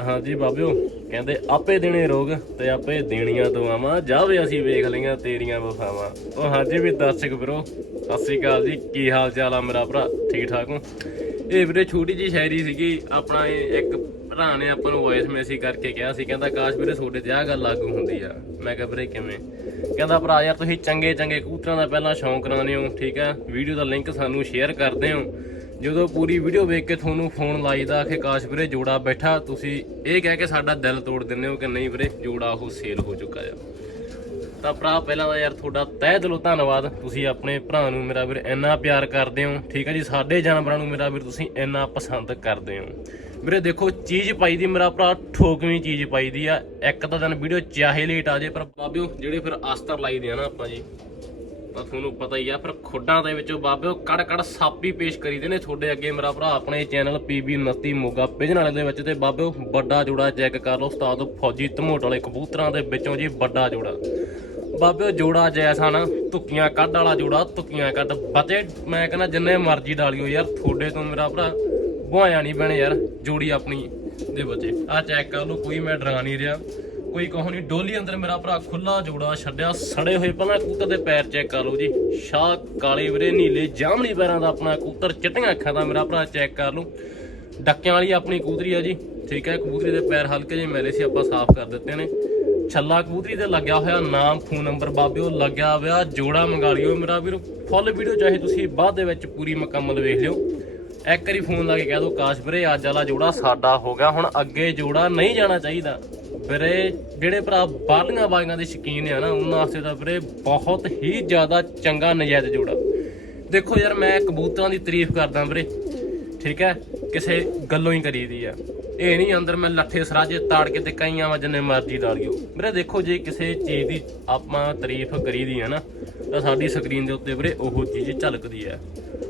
ਹਾਂਜੀ ਬਾਬਿਓ, ਕਹਿੰਦੇ ਆਪੇ ਦੇਣੇ ਰੋਗ ਤੇ ਆਪੇ ਦੇਣੀਆਂ ਦੁਆਵਾਂ ਜਾਵੇ ਅਸੀਂ ਵੇਖ ਲਈਆਂ ਤੇਰੀਆਂ ਵਫਾਵਾਂ। ਉਹ ਹਾਂਜੀ ਵੀ ਦਰਸ਼ਕ ਵੀਰੋ, ਸਤਿ ਸ੍ਰੀ ਅਕਾਲ ਜੀ, ਕੀ ਹਾਲ ਚਾਲ ਆ ਮੇਰਾ ਭਰਾ, ਠੀਕ ਠਾਕ ਹੋ? ਇਹ ਵੀਰੇ ਛੋਟੀ ਜੀ ਸ਼ਾਇਰੀ ਸੀਗੀ, ਆਪਣਾ ਇਹ ਇੱਕ ਭਰਾ ਨੇ ਆਪਾਂ ਨੂੰ ਵੌਇਸ ਮੈਸੇਜ ਕਰਕੇ ਕਿਹਾ ਸੀ, ਕਹਿੰਦਾ ਕਾਸ਼ ਵੀਰੇ ਤੁਹਾਡੇ ਤੇ ਆਹ ਗੱਲ ਲਾਗੂ ਹੁੰਦੀ ਆ। ਮੈਂ ਕਿਹਾ ਵੀਰੇ ਕਿਵੇਂ? ਕਹਿੰਦਾ ਭਰਾ ਯਾਰ ਤੁਸੀਂ ਚੰਗੇ ਚੰਗੇ ਕਬੂਤਰਾਂ ਦਾ ਪਹਿਲਾਂ ਸ਼ੌਂਕ ਰਾਉਂਦੇ ਹੋ, ਠੀਕ ਆ? ਵੀਡੀਓ ਦਾ ਲਿੰਕ ਸਾਨੂੰ ਸ਼ੇਅਰ ਕਰਦੇ ਹੋ ਜਦੋਂ ਪੂਰੀ ਵੀਡੀਓ ਵੇਖ ਕੇ ਤੁਹਾਨੂੰ ਫੋਨ ਲਾਈਦਾ ਕਿ ਕਾਸ਼ ਵੀਰੇ ਜੋੜਾ ਬੈਠਾ, ਤੁਸੀਂ ਇਹ ਕਹਿ ਕੇ ਸਾਡਾ ਦਿਲ ਤੋੜ ਦਿੰਦੇ ਹੋ ਕਿ ਨਹੀਂ ਵੀਰੇ, ਜੋੜਾ ਉਹ ਸੇਲ ਹੋ ਚੁੱਕਾ ਆ। ਤਾਂ ਭਰਾ, ਪਹਿਲਾਂ ਤਾਂ ਯਾਰ ਤੁਹਾਡਾ ਤਹਿ ਦਿਲੋਂ ਧੰਨਵਾਦ। ਤੁਸੀਂ ਆਪਣੇ ਭਰਾ ਨੂੰ ਮੇਰਾ ਵੀਰ ਇੰਨਾ ਪਿਆਰ ਕਰਦੇ ਹੋ, ਠੀਕ ਹੈ ਜੀ? ਸਾਡੇ ਜਾਨਵਰਾਂ ਨੂੰ ਮੇਰਾ ਵੀਰ ਤੁਸੀਂ ਇੰਨਾ ਪਸੰਦ ਕਰਦੇ ਹੋ। ਵੀਰੇ ਦੇਖੋ, ਚੀਜ਼ ਪਾਈ ਦੀ ਮੇਰਾ ਭਰਾ ਠੋਕਵੀਂ ਚੀਜ਼ ਪਾਈ ਦੀ ਆ। ਇੱਕ ਤਾਂ ਦਿਨ ਵੀਡੀਓ ਚਾਹੇ ਲੇਟ ਆ ਜੇ, ਪਰ ਬਾਬਿਓ, ਜਿਹੜੇ ਫਿਰ ਅਸਤਰ ਲਾਈਦੇ ਆ ਨਾ ਆਪਾਂ ਜੀ ਤਾਂ ਤੁਹਾਨੂੰ ਪਤਾ ਹੀ ਆ, ਫਿਰ ਖੁੱਡਾਂ ਦੇ ਵਿੱਚੋਂ ਬਾਬਿਓ ਕੜ ਕੜ ਸਾਪੀ ਪੇਸ਼ ਕਰੀਦੇ ਨੇ ਤੁਹਾਡੇ ਅੱਗੇ ਮੇਰਾ ਭਰਾ, ਆਪਣੇ ਚੈਨਲ ਪੀਬੀ 29 ਮੋਗਾ ਪਿਜਨ ਵਾਲੇ ਦੇ ਵਿੱਚ ਤੇ ਬਾਬਿਓ ਵੱਡਾ ਜੋੜਾ ਚੈੱਕ ਕਰ ਲਓ, ਉਸਤਾਦ ਫੌਜੀ ਧਮੋਟ ਵਾਲੇ ਕਬੂਤਰਾਂ ਦੇ ਵਿੱਚੋਂ ਜੀ ਵੱਡਾ ਜੋੜਾ। ਬਾਬਿਓ ਜੋੜਾ ਜੈਸਾ ਨਾ ਤੁੱਕੀਆਂ ਕੱਢ ਵਾਲਾ ਜੋੜਾ ਤੁੱਕੀਆਂ ਕੱਢ ਬਤੇ ਮੈਂ ਕਹਿੰਦਾ ਜਿੰਨੇ ਮਰਜ਼ੀ ਡਾਲਿਓ ਯਾਰ, ਤੁਹਾਡੇ ਤੋਂ ਮੇਰਾ ਭਰਾ ਬੁਆਇਆ ਨਹੀਂ ਬਣੇ ਯਾਰ, ਜੋੜੀ ਆਪਣੀ ਦੇ ਬੱਚੇ। ਆ ਚੈੱਕ ਕਰ ਲਓ, ਕੋਈ ਮੈਂ ਡਰਾ ਨਹੀਂ ਰਿਹਾ। ਕੋਈ ਕਹੋ ਨਹੀਂ ਡੋਲੀ ਅੰਦਰ ਮੇਰਾ ਭਰਾ ਖੁੱਲਾ ਜੋੜਾ ਛੱਡਿਆ, ਸੜੇ ਹੋਏ ਪਹਿਲਾਂ ਕੂਤਰ ਦੇ ਪੈਰ ਚੈੱਕ ਕਰ ਲਓ ਜੀ। ਸ਼ਾਹ ਕਾਲੇ ਵੀਰੇ, ਨੀਲੇ ਜਾਮਣੀ ਪੈਰਾਂ ਦਾ ਆਪਣਾ ਕੂਤਰ, ਚਿੱਟੀਆਂ ਅੱਖਾਂ ਦਾ ਮੇਰਾ ਭਰਾ ਚੈੱਕ ਕਰ ਲਓ ਡੱਕਿਆਂ ਵਾਲੀ ਆਪਣੀ ਕਬੂਤਰੀ ਆ ਜੀ। ਠੀਕ ਹੈ, ਕਬੂਤਰੀ ਦੇ ਪੈਰ ਹਲਕੇ ਜਿਹੇ ਮੈਲੇ ਸੀ, ਆਪਾਂ ਸਾਫ਼ ਕਰ ਦਿੱਤੇ ਨੇ। ਛੱਲਾ ਕਬੂਤਰੀ ਤੇ ਲੱਗਿਆ ਹੋਇਆ, ਨਾਮ, ਫੋਨ ਨੰਬਰ ਬਾਬਿਓ, ਲੱਗਿਆ ਹੋਇਆ, ਜੋੜਾ ਮੰਗਾ ਲਿਓ ਮੇਰਾ ਵੀਰ। ਫੁੱਲ ਵੀਡੀਓ ਚਾਹੇ ਤੁਸੀਂ ਬਾਅਦ ਦੇ ਵਿੱਚ ਪੂਰੀ ਮੁਕੰਮਲ ਵੇਖ ਲਿਓ। ਇੱਕ ਵਾਰੀ ਫੋਨ ਲਾ ਕੇ ਕਹਿ ਦਿਓ, ਕਾਸ਼ ਵੀਰੇ, ਅੱਜ ਵਾਲਾ ਜੋੜਾ ਸਾਡਾ ਹੋ ਗਿਆ, ਹੁਣ ਅੱਗੇ ਜੋੜਾ ਨਹੀਂ ਜਾਣਾ ਚਾਹੀਦਾ। ਵੀਰੇ, ਜਿਹੜੇ ਭਰਾ ਬਾਹਲੀਆਂ ਬਾਈਆਂ ਦੇ ਸ਼ੌਕੀਨ ਆ ਨਾ ਉਹਨਾਂ ਵਾਸਤੇ ਤਾਂ ਵੀਰੇ ਬਹੁਤ ਹੀ ਜ਼ਿਆਦਾ ਚੰਗਾ ਨਜਾਇਜ਼ ਜੋੜਾ। ਦੇਖੋ ਯਾਰ, ਮੈਂ ਕਬੂਤਰਾਂ ਦੀ ਤਾਰੀਫ ਕਰਦਾ ਵੀਰੇ, ਠੀਕ ਹੈ? ਕਿਸੇ ਗੱਲੋਂ ਹੀ ਕਰੀਦੀ ਆ। ਇਹ ਨਹੀਂ ਅੰਦਰ ਮੈਂ ਲੱਠੇ ਸਰਾਜੇ ਤਾੜ ਕੇ ਤੇ ਕਈਆਂ ਵਾ ਜਿੰਨੇ ਮਰਜ਼ੀ ਗਿਓ। ਵੀਰੇ, ਦੇਖੋ ਜੇ ਕਿਸੇ ਚੀਜ਼ ਦੀ ਆਪਾਂ ਤਾਰੀਫ ਕਰੀਦੀ ਆ ਨਾ, ਤਾਂ ਸਾਡੀ ਸਕਰੀਨ ਦੇ ਉੱਤੇ ਵੀਰੇ ਉਹ ਚੀਜ਼ ਝਲਕਦੀ ਆ।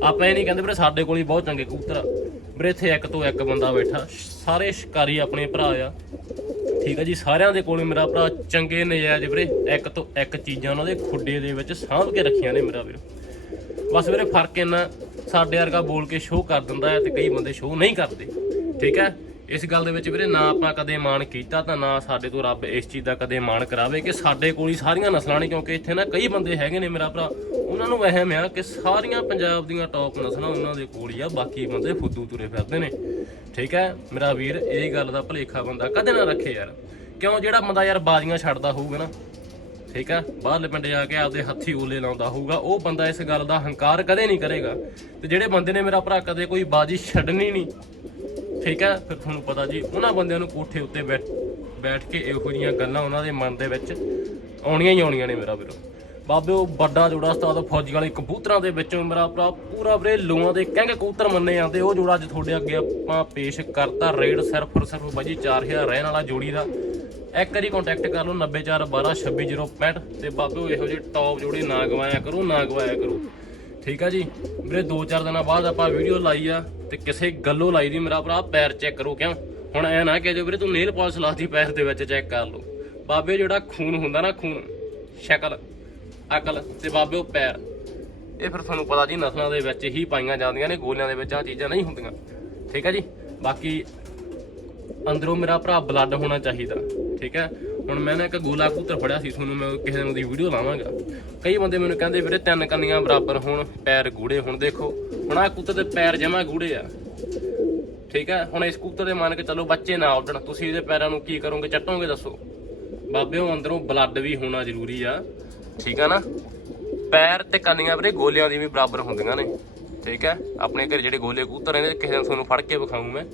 ਆਪਾਂ ਇਹ ਨਹੀਂ ਕਹਿੰਦੇ ਵੀਰੇ ਸਾਡੇ ਕੋਲ ਹੀ ਬਹੁਤ ਚੰਗੇ ਕਬੂਤਰ ਆ। ਵੀਰੇ, ਇੱਥੇ ਇੱਕ ਤੋਂ ਇੱਕ ਬੰਦਾ ਬੈਠਾ, ਸਾਰੇ ਸ਼ਿਕਾਰੀ ਆਪਣੇ ਭਰਾ ਆ। ਠੀਕ ਹੈ ਜੀ, ਸਾਰਿਆਂ ਦੇ ਕੋਲ ਮੇਰਾ ਭਰਾ ਚੰਗੇ ਨਜਾਇਜ਼ ਵੀਰੇ, ਇੱਕ ਤੋਂ ਇੱਕ ਚੀਜ਼ਾਂ ਉਹਨਾਂ ਦੇ ਖੁੱਡੇ ਦੇ ਵਿੱਚ ਸਾਂਭ ਕੇ ਰੱਖੀਆਂ ਨੇ ਮੇਰਾ ਵੀਰ। ਬਸ ਵੀਰੇ ਫ਼ਰਕ ਇੰਨਾ, ਸਾਡੇ ਵਰਗਾ ਬੋਲ ਕੇ ਸ਼ੋਅ ਕਰ ਦਿੰਦਾ ਹੈ ਤੇ ਕਈ ਬੰਦੇ ਸ਼ੋਅ ਨਹੀਂ ਕਰਦੇ, ਠੀਕ ਹੈ? ਇਸ ਗੱਲ ਦੇ ਵਿੱਚ ਵੀਰੇ ਨਾ ਆਪਾਂ ਕਦੇ ਮਾਣ ਕੀਤਾ ਤਾਂ ਨਾ ਸਾਡੇ ਤੋਂ ਰੱਬ ਇਸ ਚੀਜ਼ ਦਾ ਕਦੇ ਮਾਣ ਕਰਾਵੇ ਕਿ ਸਾਡੇ ਕੋਲ ਹੀ ਸਾਰੀਆਂ ਨਸਲਾਂ ਨੇ, ਕਿਉਂਕਿ ਇੱਥੇ ਨਾ ਕਈ ਬੰਦੇ ਹੈਗੇ ਨੇ ਮੇਰਾ ਭਰਾ, ਉਹਨਾਂ ਨੂੰ ਵਹਿਮ ਆ ਕਿ ਸਾਰੀਆਂ ਪੰਜਾਬ ਦੀਆਂ ਟੌਪ ਨਸਲਾਂ ਉਹਨਾਂ ਦੇ ਕੋਲ ਹੀ ਆ, ਬਾਕੀ ਬੰਦੇ ਫੁੱਦੂ ਤੁਰੇ ਫਿਰਦੇ ਨੇ। ਠੀਕ ਹੈ? ਮੇਰਾ ਵੀਰ, ਇਹ ਗੱਲ ਦਾ ਭਲੇਖਾ ਬੰਦਾ, ਕਦੇ ਨਾ ਰੱਖੇ ਯਾਰ। ਕਿਉਂ? ਜਿਹੜਾ ਬੰਦਾ ਯਾਰ ਬਾਜ਼ੀਆਂ ਛੱਡਦਾ ਹੋਊਗਾ ਨਾ, ਠੀਕ ਆ ਬਾਹਰਲੇ ਪਿੰਡ ਜਾ ਕੇ ਆਪਦੇ ਹੱਥੀ ਓਲੇ ਲਾਉਂਦਾ ਹੋਊਗਾ, ਉਹ ਬੰਦਾ ਇਸ ਗੱਲ ਦਾ ਹੰਕਾਰ ਕਦੇ ਨਹੀਂ ਕਰੇਗਾ। ਤੇ ਜਿਹੜੇ ਬੰਦੇ ਨੇ ਮੇਰਾ ਭਰਾ ਕਦੇ ਕੋਈ ਬਾਜੀ ਛੱਡਣੀ ਨਹੀਂ, ਠੀਕ ਆ ਫਿਰ ਤੁਹਾਨੂੰ ਪਤਾ ਜੀ, ਉਹਨਾਂ ਬੰਦਿਆਂ ਨੂੰ ਕੋਠੇ ਉੱਤੇ ਬੈਠ ਬੈਠ ਕੇ ਇਹੋ ਜੀਆਂ ਗੱਲਾਂ ਉਹਨਾਂ ਦੇ ਮਨ ਦੇ ਵਿੱਚ ਆਉਣੀਆਂ ਹੀ ਆਉਣੀਆਂ ਨੇ ਮੇਰਾ ਵੀਰੋ। ਬਾਬੇ, ਉਹ ਵੱਡਾ ਜੋੜਾ ਉਸਤਾਦ ਫੌਜੀ ਵਾਲੇ ਕਬੂਤਰਾਂ ਦੇ ਵਿੱਚੋਂ ਮੇਰਾ ਭਰਾ ਪੂਰਾ ਵੀਰੇ, ਲੋਆਂ ਦੇ ਕਹਿੰਗੇ ਕਬੂਤਰ ਮੰਨੇ ਜਾਂਦੇ। ਉਹ ਜੋੜਾ ਅੱਜ ਤੁਹਾਡੇ ਅੱਗੇ ਆਪਾਂ ਪੇਸ਼ ਕਰਤਾ। ਰੇਡ ਸਿਰਫ ਔਰ ਸਿਰਫ ਬਾਜੀ 4000 ਰਹਿਣ ਵਾਲਾ ਜੋੜੀ ਦਾ। ਇੱਕ ਵਾਰੀ ਕੰਟੈਕਟ ਕਰ ਲਓ 9412266065 ਤੇ ਬਾਬੇ ਇਹੋ ਜਿਹੇ ਟੌਪ ਜੋੜੇ ਨਾ ਗਵਾਇਆ ਕਰੋ, ਨਾ ਗਵਾਇਆ ਕਰੋ। ਠੀਕ ਆ ਜੀ? ਵੀਰੇ 2-4 ਦਿਨਾਂ ਬਾਅਦ ਆਪਾਂ ਵੀਡੀਓ ਲਾਈ ਆ ਤੇ ਕਿਸੇ ਗੱਲੋਂ ਲਾਈ ਦੀ ਮੇਰਾ ਭਰਾ, ਪੈਰ ਚੈੱਕ ਕਰੋ ਕਿਉਂ? ਹੁਣ ਐ ਨਾ ਕਹਿ ਜੋ ਵੀਰੇ, ਤੂੰ ਨੇਲ ਪਾਲਿਸ਼ ਲਾਤੀ, ਪੈਰ ਦੇ ਵਿੱਚ ਚੈੱਕ ਕਰ ਲਓ। ਬਾਬੇ, ਜਿਹੜਾ ਖੂਨ ਹੁੰਦਾ ਨਾ, ਖੂਨ, ਸ਼ਕਲ। ਅਕਲ ਤੇ ਬਾਬੇ ਉਹ ਪੈਰ। ਇਹ ਫਿਰ ਤੁਹਾਨੂੰ ਪਤਾ ਜੀ, ਨਸਲਾਂ ਦੇ ਵਿੱਚ ਹੀ ਪਾਈਆਂ ਜਾਂਦੀਆਂ ਨੇ, ਗੋਲਿਆਂ ਦੇ ਵਿੱਚ ਆ ਚੀਜ਼ਾਂ ਨਹੀਂ ਹੁੰਦੀਆਂ। ਠੀਕ ਹੈ ਜੀ? ਬਾਕੀ ਅੰਦਰੋਂ ਮੇਰਾ ਭਰਾ ਬਲੱਡ ਹੋਣਾ ਚਾਹੀਦਾ। ਠੀਕ ਹੈ? ਹੁਣ ਮੈਂ ਨਾ ਇੱਕ ਗੋਲਾ ਕੂਤਰ ਫੜਿਆ ਸੀ, ਤੁਹਾਨੂੰ ਮੈਂ ਕਿਸੇ ਦਿਨ ਦੀ ਵੀਡੀਓ ਲਾਵਾਂਗਾ। ਕਈ ਬੰਦੇ ਮੈਨੂੰ ਕਹਿੰਦੇ, ਵੀਰੇ ਤਿੰਨ ਕੰਨੀਆਂ ਬਰਾਬਰ ਹੋਣ, ਪੈਰ ਗੂੜੇ ਹੁਣ, ਦੇਖੋ। ਹੁਣ ਆ ਕੂਤਰ ਦੇ ਪੈਰ ਜਮਾ ਗੂੜੇ ਆ। ਠੀਕ ਹੈ? ਹੁਣ ਇਸ ਕੂਤਰ ਦੇ ਮੰਨ ਕੇ ਚੱਲੋ ਬੱਚੇ ਨਾ ਉੱਡਣ। ਤੁਸੀਂ ਇਹਦੇ ਪੈਰਾਂ ਨੂੰ ਕੀ ਕਰੋਗੇ, ਚੱਟੋਗੇ ਦੱਸੋ। ਬਾਬਿਓ ਅੰਦਰੋਂ ਬਲੱਡ ਵੀ ਹੋਣਾ ਜ਼ਰੂਰੀ ਆ। ਠੀਕ ਆ ਨਾ? ਪੈਰ ਤੇ ਕੰਨੀਆਂ ਵੀਰੇ ਗੋਲਿਆਂ ਦੀ ਵੀ ਬਰਾਬਰ ਹੁੰਦੀਆਂ ਨੇ। ਠੀਕ ਹੈ ਆਪਣੇ ਘਰ ਜਿਹੜੇ ਗੋਲੇ ਕੂਤਰ ਨੇ, ਕਿਸੇ ਦਿਨ ਤੁਹਾਨੂੰ ਫੜ ਕੇ ਵਿਖਾਊਂ ਮੈਂ।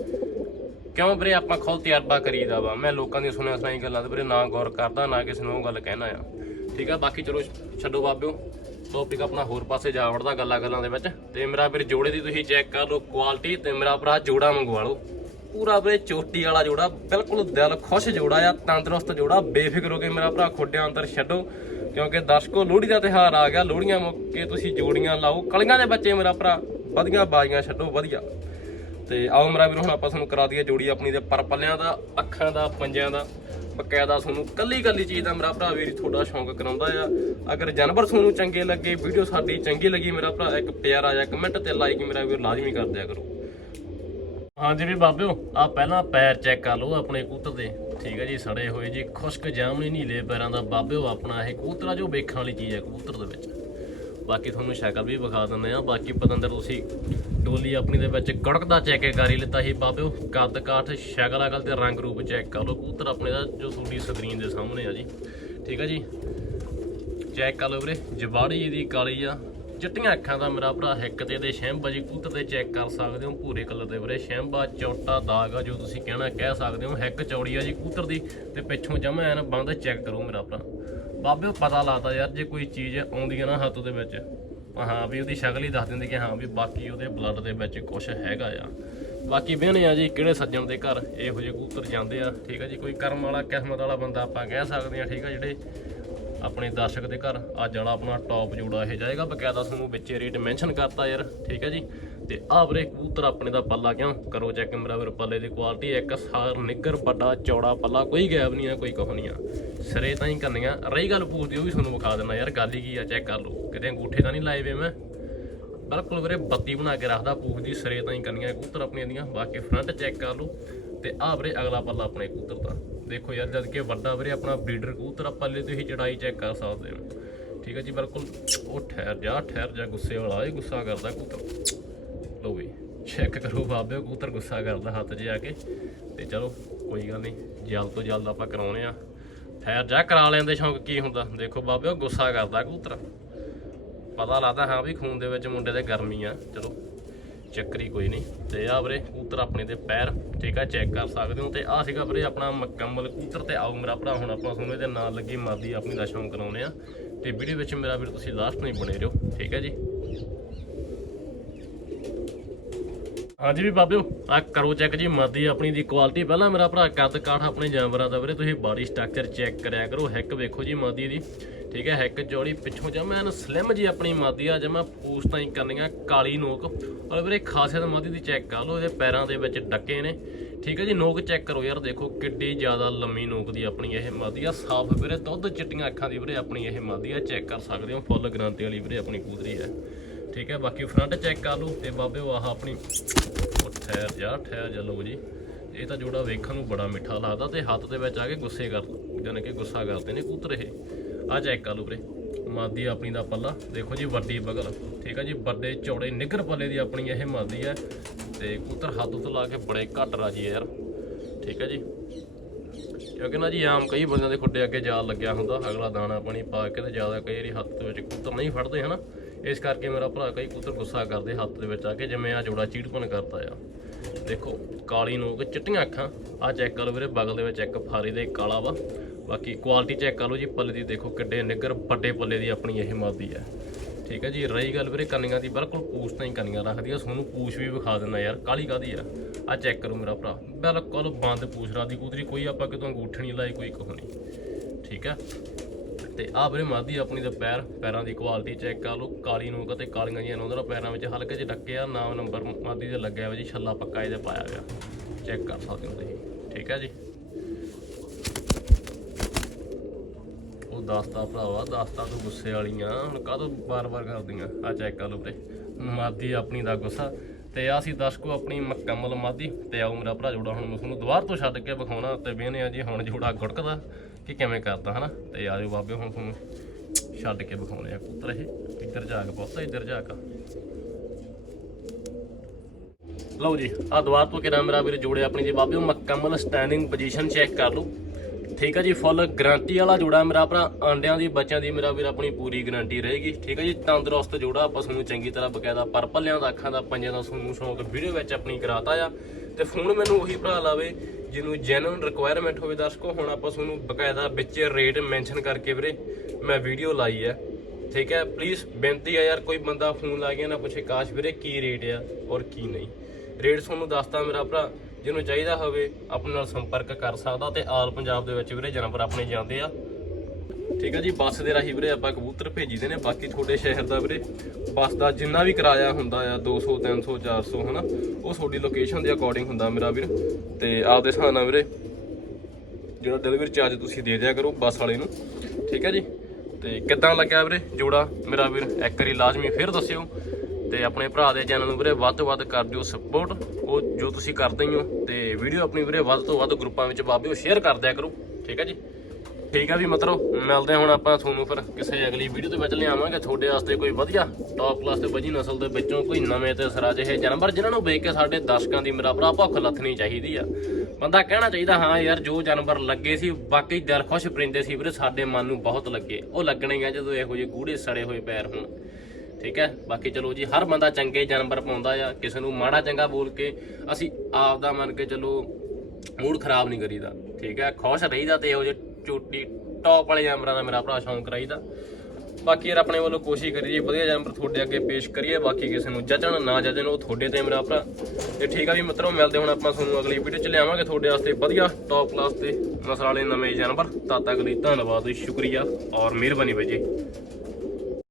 ਕਿਉਂ ਵੀਰੇ ਆਪਾਂ ਖੁਦ ਤਜਰਬਾ ਕਰੀਦਾ ਵਾ? ਮੈਂ ਲੋਕਾਂ ਦੀਆਂ ਸੁਣਿਆ ਸੁਣਾਈ ਗੱਲਾਂ ਤੇ ਵੀਰੇ ਨਾ ਗੌਰ ਕਰਦਾ, ਨਾ ਕਿਸੇ ਨੂੰ ਉਹ ਗੱਲ ਕਹਿਣਾ ਆ ਠੀਕ ਆ? ਬਾਕੀ ਚਲੋ, ਛੱਡੋ ਬਾਬਿਓ। ਟੌਪਿਕ ਆਪਣਾ ਹੋਰ ਪਾਸੇ ਜਾ ਵੜਦਾ ਗੱਲਾਂ ਗੱਲਾਂ ਦੇ ਵਿੱਚ। ਤੇ ਮੇਰਾ ਵੀਰੇ ਜੋੜੇ ਦੀ ਤੁਸੀਂ ਚੈੱਕ ਕਰ ਲਓ ਕੁਆਲਿਟੀ ਤੇ ਮੇਰਾ ਭਰਾ ਜੋੜਾ ਮੰਗਵਾ ਲਓ। ਪੂਰਾ ਵੀਰੇ ਚੋਟੀ ਵਾਲਾ ਜੋੜਾ, ਬਿਲਕੁਲ ਦਿਲ ਖੁਸ਼ ਜੋੜਾ ਆ, ਤੰਦਰੁਸਤ ਜੋੜਾ, ਬੇਫਿਕਰ ਹੋ ਕੇ ਮੇਰਾ ਭਰਾ ਖੋਡਿਆਂ ਅੰਦਰ ਛੱਡੋ। ਕਿਉਂਕਿ ਦਰਸ਼ਕੋ, ਲੋਹੜੀ ਦਾ ਤਿਹਾਰ ਆ ਗਿਆ। ਲੋਹੜੀਆਂ ਮੌਕੇ ਤੁਸੀਂ ਜੋੜੀਆਂ ਲਾਓ। ਕਲੀਆਂ ਦੇ ਬੱਚੇ ਮੇਰਾ ਭਰਾ, ਵਧੀਆ ਬਾਜ਼ੀਆਂ ਛੱਡੋ, ਵਧੀਆ। ਤੇ ਆਓ ਮੇਰਾ ਵੀਰ, ਹੁਣ ਆਪਾਂ ਤੁਹਾਨੂੰ ਕਰਾ ਦਈਏ ਜੋੜੀ ਆਪਣੀ ਦੇ ਪਰ ਪੱਲਿਆਂ ਦਾ, ਅੱਖਾਂ ਦਾ, ਪੰਜਿਆਂ ਦਾ। ਬਕਾਇਦਾ ਤੁਹਾਨੂੰ ਕੱਲੀ ਕੱਲੀ ਚੀਜ਼ ਦਾ ਮੇਰਾ ਭਰਾ ਵੀਰ ਤੁਹਾਡਾ ਸ਼ੌਂਕ ਕਰਾਉਂਦਾ ਆ। ਅਗਰ ਜਾਨਵਰ ਤੁਹਾਨੂੰ ਚੰਗੇ ਲੱਗੇ, ਵੀਡੀਓ ਸਾਡੀ ਚੰਗੀ ਲੱਗੀ ਮੇਰਾ ਭਰਾ, ਇੱਕ ਪਿਆਰਾ ਜਾਂ, ਕਮੈਂਟ ਤੇ ਲਾਈਕ ਮੇਰਾ ਵੀਰ ਲਾਜ਼ਮੀ ਕਰ ਦਿਆ ਕਰੋ। ਹਾਂਜੀ ਵੀ ਬਾਬਿਓ ਆ ਪਹਿਲਾਂ ਪੈਰ ਚੈੱਕ ਕਰ ਲਓ ਆਪਣੇ ਕਬੂਤਰ ਦੇ। ਠੀਕ ਹੈ ਜੀ, ਸੜੇ ਹੋਏ ਜੀ, ਖੁਸ਼ਕ ਜਾਮਣੀ ਨੀਲੇ ਪੈਰਾਂ ਦਾ ਬਾਬਿਓ ਆਪਣਾ ਇਹ ਕਬੂਤਰ ਜੋ ਵੇਖਣ ਵਾਲੀ ਚੀਜ਼ ਹੈ ਕਬੂਤਰ ਦੇ ਵਿੱਚ। ਬਾਕੀ ਤੁਹਾਨੂੰ ਸ਼ਕਲ ਵੀ ਵਿਖਾ ਦਿੰਦੇ ਆ। ਬਾਕੀ ਪਤੰਦਰ ਤੁਸੀਂ ਡੋਲੀ ਆਪਣੀ ਦੇ ਵਿੱਚ ਕੜਕਦਾ ਚੈੱਕ ਕਰ ਹੀ ਲਿੱਤਾ ਸੀ ਬਾਬਿਓ। ਕੱਦ ਕਾਠ, ਸ਼ਕਲ ਅਕਲ ਤੇ ਰੰਗ ਰੂਪ ਚੈੱਕ ਕਰ ਲਓ। ਕਬੂਤਰ ਆਪਣੇ ਦਾ ਜੋ ਤੁਹਾਡੀ ਸਕਰੀਨ ਦੇ ਸਾਹਮਣੇ ਆ ਜੀ। ਠੀਕ ਹੈ ਜੀ। ਚੈੱਕ ਕਰ ਲਓ ਵੀਰੇ, ਜਵਾੜੀ ਦੀ ਕਾਲੀ ਆ। ਚਿੱਟੀਆਂ ਅੱਖਾਂ ਦਾ ਮੇਰਾ ਭਰਾ ਹਿੱਕ ਤੇ ਦੇ ਸ਼ੈਂਬਾ ਜੀ ਕਬੂਤਰ ਤੇ ਚੈੱਕ ਕਰ ਸਕਦੇ ਹੋ, ਭੂਰੇ ਕਲਰ ਦੇ ਵੀਰੇ। ਸ਼ੈਂਬਾ ਚੌਟਾ, ਦਾਗ ਆ ਜੋ ਤੁਸੀਂ ਕਹਿਣਾ, ਕਹਿ ਸਕਦੇ ਹੋ। ਹਿੱਕ ਚੌੜੀ ਆ ਜੀ ਕੂਤਰ ਦੀ ਤੇ ਪਿੱਛੋਂ ਜਮਾ ਐਨ ਬੰਦ ਚੈੱਕ ਕਰੋ ਮੇਰਾ ਭਰਾ। ਬਾਬੇ ਪਤਾ ਲੱਗਦਾ ਯਾਰ, ਜੇ ਕੋਈ ਚੀਜ਼ ਆਉਂਦੀ ਆ ਨਾ ਹੱਥ ਦੇ ਵਿੱਚ ਹਾਂ ਵੀ ਉਹਦੀ ਸ਼ਕਲ ਹੀ ਦੱਸ ਦਿੰਦੀ ਕਿ ਹਾਂ ਵੀ ਬਾਕੀ ਉਹਦੇ ਬਲੱਡ ਦੇ ਵਿੱਚ ਕੁਝ ਹੈਗਾ ਆ। ਬਾਕੀ ਬਿਹਨੇ ਆ ਜੀ, ਕਿਹੜੇ ਸੱਜਣ ਦੇ ਘਰ ਇਹੋ ਜਿਹੇ ਕੂਤਰ ਜਾਂਦੇ ਆ, ਠੀਕ ਆ ਜੀ? ਕੋਈ ਕਰਮ ਵਾਲਾ, ਕਿਸਮਤ ਵਾਲਾ ਬੰਦਾ ਆਪਾਂ ਕਹਿ ਸਕਦੇ ਆ, ਠੀਕ ਆ ਜਿਹੜੇ ਆਪਣੇ ਦਰਸ਼ਕ ਦੇ ਘਰ। ਅੱਜ ਵਾਲਾ ਆਪਣਾ ਟੌਪ ਜੋੜਾ ਇਹ ਜਾਏਗਾ। ਬਕਾਇਦਾ ਤੁਹਾਨੂੰ ਵਿੱਚ ਰੇਟ ਮੈਂਸ਼ਨ ਕਰਤਾ ਯਾਰ। ਠੀਕ ਹੈ ਜੀ? ਤੇ ਆਹ ਵੀਰੇ ਕਬੂਤਰ ਆਪਣੇ ਦਾ ਪੱਲਾ ਕਿਉਂ? ਕਰੋ ਚੈੱਕ ਮੇਰਾ ਵੀਰ ਪੱਲੇ ਦੀ ਕੁਆਲਿਟੀ ਇੱਕ ਸਾਰ ਨਿੱਗਰ, ਵੱਡਾ, ਚੌੜਾ ਪੱਲਾ। ਕੋਈ ਗੈਬ ਨਹੀਂ ਆ, ਕੋਈ ਕੁਛ ਨਹੀਂ ਆ। ਸਿਰੇ ਤਾਂ ਹੀ ਕਰਨੀਆਂ। ਰਹੀ ਗੱਲ ਪੂਛਦੀ ਉਹ ਵੀ ਤੁਹਾਨੂੰ ਵਿਖਾ ਦਿੰਦਾ ਯਾਰ। ਗੱਲ ਹੀ ਕੀ ਆ ਚੈੱਕ ਕਰ ਲਓ। ਕਿਤੇ ਅੰਗੂਠੇ ਤਾਂ ਨਹੀਂ ਲਾਏ ਵੇ ਮੈਂ। ਬਿਲਕੁਲ ਵੀਰੇ, ਬੱਤੀ ਬਣਾ ਕੇ ਰੱਖਦਾ ਪੂਛ ਦੀ। ਸਿਰੇ ਤਾਂ ਹੀ ਕਰਨੀਆਂ ਕਬੂਤਰ ਆਪਣੀਆਂ ਦੀਆਂ। ਬਾਕੀ ਫਰੰਟ ਚੈੱਕ ਕਰ ਲਓ। ਤੇ ਆਹ ਵੀਰੇ ਅਗਲਾ ਪੱਲਾ ਆਪਣੇ ਕਬੂਤਰ ਦਾ। ਦੇਖੋ ਯਾਰ, ਜਦ ਕਿ ਵੱਡਾ ਵੀਰੇ ਆਪਣਾ ਬਰੀਡਰ ਕਬੂਤਰ ਆ ਪੱਲੇ ਤੁਸੀਂ ਚੜਾਈ ਚੈੱਕ ਕਰ ਸਕਦੇ ਹੋ। ਠੀਕ ਹੈ ਜੀ, ਬਿਲਕੁਲ ਉਹ ਠਹਿਰ ਜਾ ਠਹਿਰ ਜਾ ਗੁੱਸੇ ਵਾਲਾ, ਇਹ ਗੁੱਸਾ ਕਰਦਾ ਕਬੂਤਰ। ਲੋ ਵੀ ਚੈੱਕ ਕਰੋ ਬਾਬੇ, ਕਬੂਤਰ ਗੁੱਸਾ ਕਰਦਾ ਹੱਥ 'ਚ ਆ ਕੇ। ਤੇ ਚਲੋ, ਕੋਈ ਗੱਲ ਨਹੀਂ, ਜਲਦ ਤੋਂ ਜਲਦ ਆਪਾਂ ਕਰਾਉਣੇ ਆ। ਠਹਿਰ ਜਾ, ਕਰਾ ਲੈਣ ਦੇ ਸ਼ੌਂਕ ਕੀ ਹੁੰਦਾ? ਦੇਖੋ ਬਾਬੇ, ਉਹ ਗੁੱਸਾ ਕਰਦਾ ਕਬੂਤਰ। ਪਤਾ ਲੱਗਦਾ, ਹਾਂ ਵੀ ਖੂਨ ਦੇ ਵਿੱਚ ਮੁੰਡੇ ਦੇ ਗਰਮੀ ਆ। ਚਲੋ ਚੱਕਰੀ ਕੋਈ ਨਹੀਂ। ਤੇ ਆ ਵੀਰੇ ਕਬੂਤਰ ਆਪਣੇ ਦੇ ਪੈਰ, ਠੀਕ ਆ ਚੈੱਕ ਕਰ ਸਕਦੇ ਹੋ। ਤੇ ਆ ਸੀਗਾ ਵੀਰੇ ਆਪਣਾ ਮੁਕੰਮਲ ਕਬੂਤਰ ਤੇ ਆਓ ਮੇਰਾ ਭਰਾ, ਹੁਣ ਆਪਾਂ ਤੁਹਾਨੂੰ ਦੇ ਨਾਲ ਲੱਗੀ ਮਾਦੀ, ਆਪਣੀ ਦਾ ਸ਼ੌਂਕ ਕਰਾਉਨੇ ਆ ਤੇ ਵੀਡੀਓ ਵਿੱਚ ਮੇਰਾ ਵੀਰ ਤੁਸੀਂ ਲਾਸਟ ਨਹੀਂ ਬਣੇ ਰਹੋ, ਠੀਕ ਹੈ ਜੀ? ਹਾਂਜੀ ਵੀ ਬਾਬਿਓ ਆ ਕਰੋ ਚੈੱਕ ਜੀ, ਮਾਦੀ ਆਪਣੀ ਦੀ ਕੁਆਲਿਟੀ ਪਹਿਲਾਂ ਮੇਰਾ ਭਰਾ ਕੱਦ ਕਾਠ ਆਪਣੇ ਜਾਨਵਰਾਂ ਦਾ ਵੀਰੇ, ਤੁਸੀਂ ਬਾਡੀ ਸਟਰਕਚਰ ਚੈੱਕ ਕਰਿਆ ਕਰੋ ਹੈਕ ਵੇਖੋ ਜੀ ਮਾਦੀ ਦੀ। ਠੀਕ ਹੈ, ਹੈਕ ਜੋੜੀ ਪਿੱਛੋਂ ਜਮਾ ਐਨ ਸਲਿਮ ਜੀ ਆਪਣੀ ਮਾਦੀ ਆ ਜਮਾ ਪੂਛ ਤਾਂ ਹੀ ਕਰਨੀਆਂ ਕਾਲੀ ਨੋਕ। ਔਰ ਵੀਰੇ, ਖਾਸੀਅਤ ਮਾਦੀ ਦੀ ਚੈੱਕ ਕਰ ਲਓ, ਇਹਦੇ ਪੈਰਾਂ ਦੇ ਵਿੱਚ ਡੱਕੇ ਨੇ। ਠੀਕ ਹੈ ਜੀ, ਨੋਕ ਚੈੱਕ ਕਰੋ ਯਾਰ, ਦੇਖੋ ਕਿੱਡੀ ਜ਼ਿਆਦਾ ਲੰਮੀ ਨੋਕ ਦੀ ਆਪਣੀ ਇਹ ਮਾਦੀ ਆ। ਸਾਫ਼ ਵੀਰੇ, ਦੁੱਧ ਚਿੱਟੀਆਂ ਅੱਖਾਂ ਦੀ ਵੀਰੇ, ਆਪਣੀ ਇਹ ਮਾਦੀ ਆ ਚੈੱਕ ਕਰ ਸਕਦੇ ਹੋ ਫੁੱਲ ਗਰੰਟੀ ਵਾਲੀ ਵੀਰੇ, ਆਪਣੀ ਕੂਦਰੀ ਹੈ। ਠੀਕ ਹੈ, ਬਾਕੀ ਫਰੰਟ ਚੈੱਕ ਕਰ ਲਓ, ਤੇ ਬਾਬੇ ਉਹ ਆਹ ਆਪਣੀ ਠਹਿਰ ਜਾ ਠਹਿਰ ਜਾ, ਲਓ ਜੀ। ਇਹ ਤਾਂ ਜੋੜਾ ਵੇਖਣ ਨੂੰ ਬੜਾ ਮਿੱਠਾ ਲੱਗਦਾ, ਤੇ ਹੱਥ ਦੇ ਵਿੱਚ ਆ ਕੇ ਗੁੱਸੇ ਕਰ ਜਾਨੇ ਕਿ ਗੁੱਸਾ ਕਰਦੇ ਨੇ ਕੂਤਰ ਇਹ। ਆ ਚੈੱਕ ਕਰ ਲਓ ਵੀਰੇ। ਮਾਦੀ ਆਪਣੀ ਦਾ ਪੱਲਾ। ਦੇਖੋ ਜੀ, ਵੱਡੀ ਬਗਲ। ਠੀਕ ਆ ਜੀ, ਵੱਡੇ ਚੌੜੇ ਨਿੱਗਰ ਪੱਲੇ ਦੀ ਆਪਣੀ ਇਹ ਮਾਦੀ ਹੈ ਤੇ ਕੂਤਰ ਹੱਥ ਉੱਤੇ ਲਾ ਕੇ ਬੜੇ ਘੱਟ ਰਾਜੀ ਹੈ ਯਾਰ। ਠੀਕ ਹੈ ਜੀ। ਕਿਉਂਕਿ ਨਾ ਜੀ, ਆਮ ਕਈ ਬੰਦਿਆਂ ਦੇ ਖੁੱਡੇ ਅੱਗੇ ਜਾਲ ਲੱਗਿਆ ਹੁੰਦਾ। ਅਗਲਾ ਦਾਣਾ ਪਾਣੀ ਪਾ ਕੇ ਤੇ ਜ਼ਿਆਦਾ ਕਈ ਵਾਰੀ ਹੱਥ ਦੇ ਵਿੱਚ ਕੂਤਰ ਨਹੀਂ ਫੜਦੇ, ਹਨਾ? ਇਸ ਕਰਕੇ ਮੇਰਾ ਭਰਾ ਕਈ ਕੂਤਰ ਗੁੱਸਾ ਕਰਦੇ ਹੱਥ ਦੇ ਵਿੱਚ ਆ ਕੇ, ਜਿਵੇਂ ਆ ਜੋੜਾ ਚੀੜਪਨ ਕਰਦਾ ਆ। ਦੇਖੋ, ਕਾਲੀ ਨੂੰ ਕਿ ਚਿੱਟੀਆਂ ਅੱਖਾਂ। ਆ ਚੈੱਕ ਕਰੋ ਵੀਰੇ, ਬਗਲ ਦੇ ਵਿੱਚ ਇੱਕ ਫਾਰੀ ਦੇ ਕਾਲਾ ਵਾ। ਬਾਕੀ ਕੁਆਲਿਟੀ ਚੈੱਕ ਕਰ ਲਓ ਜੀ, ਪੱਲੇ ਦੀ ਦੇਖੋ ਕਿੱਡੇ ਨਿੱਗਰ ਵੱਡੇ ਪੱਲੇ ਦੀ ਆਪਣੀ ਇਹ ਮਾਦੀ ਹੈ। ਠੀਕ ਹੈ ਜੀ, ਰਹੀ ਗੱਲ ਵੀਰੇ, ਕੰਨੀਆਂ ਦੀ ਬਿਲਕੁਲ ਪੂਛ ਤਾਂ ਹੀ ਕੰਨੀਆਂ ਰੱਖਦੀ ਆ, ਤੁਹਾਨੂੰ ਪੂਛ ਵੀ ਵਿਖਾ ਦਿੰਦਾ ਯਾਰ ਕਾਲੀ ਕਾਦੀ ਆ? ਆ ਚੈੱਕ ਕਰੋ ਮੇਰਾ ਭਰਾ, ਬਿਲਕੁਲ ਬੰਦ ਪੂਛ ਰਾਦੀ ਕੂਦਰੀ ਕੋਈ ਆਪਾਂ ਕਿਤੋਂ ਅੰਗੂਠ ਨਹੀਂ ਲਾਈ ਕੋਈ ਕੁਝ ਨਹੀਂ। ਠੀਕ ਹੈ? ਤੇ ਆ ਵੀਰੇ ਮਾਦੀ ਆਪਣੀ ਦੇ ਪੈਰ, ਪੈਰਾਂ ਦੀ ਕੁਆਲਿਟੀ ਚੈੱਕ ਕਰ ਲਓ, ਕਾਲੀ ਨੂੰ ਤੇ ਕਾਲੀਆਂ ਜੀਆਂ ਨੋਂਦਰਾ ਪੈਰਾਂ ਵਿੱਚ ਹਲਕੇ ਜਿਹੇ ਡੱਕੇ ਆ, ਨਾਮ ਨੰਬਰ ਮਾਦੀ ਦੇ ਲੱਗਿਆ ਹੋਇਆ ਜੀ, ਛੱਲਾ ਪੱਕਾ ਇਹਦੇ ਪਾਇਆ ਗਿਆ। ਚੈੱਕ ਕਰ ਸਕਦੇ ਹੋ ਤੁਸੀਂ। ਠੀਕ ਹੈ ਜੀ? ਉਹ ਦੱਸਦਾ ਭਰਾਵਾ ਦੱਸਦਾ ਤੂੰ ਗੁੱਸੇ ਵਾਲੀਆਂ, ਹੁਣ ਕਾਹਦੋਂ ਬਾਰ-ਬਾਰ ਕਰਦੀਆਂ ਆ ਚੈੱਕ ਕਰ ਲਓ ਤੇ ਮਾਦੀ ਆਪਣੀ ਦਾ ਗੁੱਸਾ, ਤੇ ਆ ਸੀ ਦਰਸ਼ਕੋ ਆਪਣੀ ਮੁਕੰਮਲ ਮਾਦੀ। ਤੇ ਆਓ ਮੇਰਾ ਭਰਾ ਜੋੜਾ ਹੁਣ ਮੈਂ ਤੁਹਾਨੂੰ ਦੁਬਾਰ ਤੋਂ ਛੱਡ ਕੇ ਵਿਖਾਉਣਾ ਤੇ ਵੇਹਨੇ ਆ ਜੀ ਹੁਣ ਜੋੜਾ ਗੁੜਕਦਾ ਕਿ ਕਿਵੇਂ ਕਰਦਾ, ਹਨਾ? ਤੇ ਆਜੋ ਬਾਬੇ, ਹੁਣ ਤੁਹਾਨੂੰ ਛੱਡ ਕੇ ਵਿਖਾਉਣੇ ਆ ਪੁੱਤਰ ਇਹ। ਇੱਧਰ ਜਾ ਕੇ ਪੁੱਤ, ਇੱਧਰ ਜਾ ਕੇ ਲਓ ਜੀ ਆ ਦੁਬਾਰ ਤੋਂ ਕਿਹੜਾ ਮੇਰਾ ਵੀਰ ਜੋੜੇ ਆਪਣੀ ਜੀ ਬਾਬੇ ਮੁਕੰਮਲ ਸਟੈਂਡਿੰਗ ਪੋਜੀਸ਼ਨ ਚੈੱਕ ਕਰ ਲਓ। ਠੀਕ ਹੈ ਜੀ ਫੁੱਲ ਗਰੰਟੀ ਵਾਲਾ ਜੋੜਾ ਮੇਰਾ ਭਰਾ। ਆਂਡਿਆਂ ਦੀ, ਬੱਚਿਆਂ ਦੀ ਮੇਰਾ ਵੀਰ ਆਪਣੀ ਪੂਰੀ ਗਰੰਟੀ ਰਹੇਗੀ। ਠੀਕ ਆ ਜੀ, ਤੰਦਰੁਸਤ ਜੋੜਾ, ਆਪਾਂ ਤੁਹਾਨੂੰ ਚੰਗੀ ਤਰ੍ਹਾਂ ਬਕਾਇਦਾ ਪਰਪਲਿਆਂ ਦਾ ਅੱਖਾਂ ਦਾ ਪੰਜਾਂ ਦਾ ਤੁਹਾਨੂੰ ਸ਼ੌਂਕ ਵੀਡੀਓ ਵਿੱਚ ਆਪਣੀ ਕਰਾਤਾ ਆ। ਤੇ ਫੋਨ ਮੈਨੂੰ ਉਹੀ ਭਰਾ ਲਾਵੇ, ਜਿਹਨੂੰ ਜੈਨੂਇਨ ਰਿਕੁਆਇਰਮੈਂਟ ਹੋਵੇ ਦਰਸ਼ਕੋ, ਹੁਣ ਆਪਾਂ ਤੁਹਾਨੂੰ ਬਕਾਇਦਾ ਵਿੱਚ ਰੇਟ ਮੈਂਸ਼ਨ ਕਰਕੇ ਵੀਰੇ, ਮੈਂ ਵੀਡੀਓ ਲਾਈ ਹੈ ਠੀਕ ਹੈ ਪਲੀਜ਼ ਬੇਨਤੀ ਆ ਯਾਰ, ਕੋਈ ਬੰਦਾ ਫੋਨ ਲਾ ਗਿਆ ਨਾ ਪੁੱਛੇ, ਕਾਸ਼ ਵੀਰੇ ਕੀ ਰੇਟ ਆ ਔਰ ਕੀ ਨਹੀਂ। ਰੇਟ ਤੁਹਾਨੂੰ ਦੱਸਦਾ ਮੇਰਾ ਭਰਾ। ਜਿਹਨੂੰ ਚਾਹੀਦਾ ਹੋਵੇ ਆਪਣੇ ਨਾਲ ਸੰਪਰਕ ਕਰ ਸਕਦਾ ਤੇ ਆਲ ਪੰਜਾਬ ਦੇ ਵਿੱਚ ਵੀਰੇ ਜਾਨਵਰ ਆਪਣੇ ਜਾਂਦੇ ਆ। ਠੀਕ ਹੈ ਜੀ, ਬੱਸ ਦੇ ਰਾਹੀਂ ਵੀਰੇ ਆਪਾਂ ਕਬੂਤਰ ਭੇਜੀਦੇ ਨੇ, ਬਾਕੀ ਤੁਹਾਡੇ ਸ਼ਹਿਰ ਦਾ ਵੀਰੇ ਬੱਸ ਦਾ ਜਿੰਨਾ ਵੀ ਕਿਰਾਇਆ ਹੁੰਦਾ ਆ 200 300 400 ਹਨਾ, ਉਹ ਤੁਹਾਡੀ ਲੋਕੇਸ਼ਨ ਦੇ ਅਕੋਰਡਿੰਗ ਹੁੰਦਾ ਮੇਰਾ ਵੀਰ। ਤੇ ਆਪਦੇ ਹਿਸਾਬ ਨਾਲ ਵੀਰੇ ਜਿਹੜਾ ਡਿਲੀਵਰੀ ਚਾਰਜ ਤੁਸੀਂ ਦੇ ਦਿਆ ਕਰੋ ਬੱਸ ਵਾਲੇ ਨੂੰ। ਠੀਕ ਹੈ ਜੀ, ਤੇ ਕਿੱਦਾਂ ਲੱਗਿਆ ਵੀਰੇ ਜੋੜਾ? ਮੇਰਾ ਵੀਰ ਇੱਕ ਵਾਰੀ ਲਾਜ਼ਮੀ ਫਿਰ ਦੱਸਿਓ। ਤੇ ਆਪਣੇ ਭਰਾ ਦੇ ਚੈਨਲ ਨੂੰ ਵੀਰੇ ਵੱਧ ਤੋਂ ਵੱਧ ਕਰ ਦਿਓ ਸਪੋਰਟ ਉਹ ਜੋ ਤੁਸੀਂ ਕਰਦੇ ਹੀ ਹੋ ਤੇ ਵੀਡੀਓ ਆਪਣੀ ਵੀਰੇ ਵੱਧ ਤੋਂ ਵੱਧ ਗਰੁੱਪਾਂ ਵਿੱਚ ਬਾਬਿਓ ਸ਼ੇਅਰ ਕਰ ਦਿਆ ਕਰੋ, ਠੀਕ ਹੈ ਜੀ? ਠੀਕ ਆ ਵੀ ਮਤਲਬ ਮਿਲਦੇ ਹਾਂ ਹੁਣ ਆਪਾਂ ਤੁਹਾਨੂੰ ਫਿਰ ਕਿਸੇ ਅਗਲੀ ਵੀਡੀਓ ਦੇ ਵਿੱਚ ਲਿਆਵਾਂਗੇ। ਤੁਹਾਡੇ ਵਾਸਤੇ ਕੋਈ ਵਧੀਆ ਟੌਪ ਕਲਾਸ ਤੇ ਵਜੀ ਨਸਲ ਦੇ ਵਿੱਚੋਂ ਕੋਈ ਨਵੇਂ ਤੇ ਸਰਾ ਜਿਹੇ ਜਾਨਵਰ ਜਿਨ੍ਹਾਂ ਨੂੰ ਵੇਖ ਕੇ ਸਾਡੇ ਦਰਸ਼ਕਾਂ ਦੀ ਮੇਰਾ ਭਰਾ ਭੁੱਖ ਲੱਥਣੀ ਚਾਹੀਦੀ ਆ। ਬੰਦਾ ਕਹਿਣਾ ਚਾਹੀਦਾ, ਹਾਂ ਯਾਰ, ਜੋ ਜਾਨਵਰ ਲੱਗੇ ਸੀ, ਬਾਕੀ ਦਿਲ ਖੁਸ਼ ਪਰਿੰਦੇ ਸੀ ਵੀਰੇ, ਸਾਡੇ ਮਨ ਨੂੰ ਬਹੁਤ ਲੱਗੇ। ਉਹ ਲੱਗਣੇ ਆ ਜਦੋਂ ਇਹੋ ਜਿਹੇ ਗੂੜੇ ਸੜੇ ਹੋਏ ਪੈਰ ਹੋਣ। ਠੀਕ ਹੈ? ਬਾਕੀ ਚਲੋ ਜੀ, ਹਰ ਬੰਦਾ ਚੰਗੇ ਜਾਨਵਰ ਪਾਉਂਦਾ ਆ, ਕਿਸੇ ਨੂੰ ਮਾੜਾ ਚੰਗਾ ਬੋਲ ਕੇ ਅਸੀਂ ਆਪ ਦਾ ਮੰਨ ਕੇ ਚਲੋ ਮੂਡ ਖਰਾਬ ਨਹੀਂ ਕਰੀਦਾ, ਠੀਕ ਹੈ? ਖੁਸ਼ ਰਹੀਦਾ ਤੇ ਇਹੋ ਜਿਹੇ ਚੋਟੀ ਟੌਪ ਵਾਲੇ ਜਾਨਵਰਾਂ ਦਾ ਮੇਰਾ ਭਰਾ ਸ਼ੌਂਕ ਰਹੀਦਾ। ਬਾਕੀ ਯਾਰ ਆਪਣੇ ਵੱਲੋਂ ਕੋਸ਼ਿਸ਼ ਕਰੀ ਜੀ ਵਧੀਆ ਜਾਨਵਰ ਤੁਹਾਡੇ ਅੱਗੇ ਪੇਸ਼ ਕਰੀਏ, ਬਾਕੀ ਕਿਸੇ ਨੂੰ ਜੱਜਣ ਨਾ ਜੱਜਣ ਉਹ ਤੁਹਾਡੇ ਤੇ ਮੇਰਾ ਭਰਾ। ਤੇ ਠੀਕ ਆ ਵੀ ਮਿੱਤਰੋ, ਮਿਲਦੇ ਹੁਣ ਆਪਾਂ ਤੁਹਾਨੂੰ ਅਗਲੀ ਵੀਡੀਓ ਚ ਲਿਆਵਾਂਗੇ। ਤੁਹਾਡੇ ਵਾਸਤੇ ਵਧੀਆ ਟੌਪ ਕਲਾਸ ਤੇ ਨਸਲ ਵਾਲੇ ਨਵੇਂ ਜਾਨਵਰ। ਤਦ ਤੱਕ ਲਈ ਧੰਨਵਾਦ, ਸ਼ੁਕਰੀਆ ਔਰ ਮਿਹਰਬਾਨੀ ਬਾਈ ਜੀ।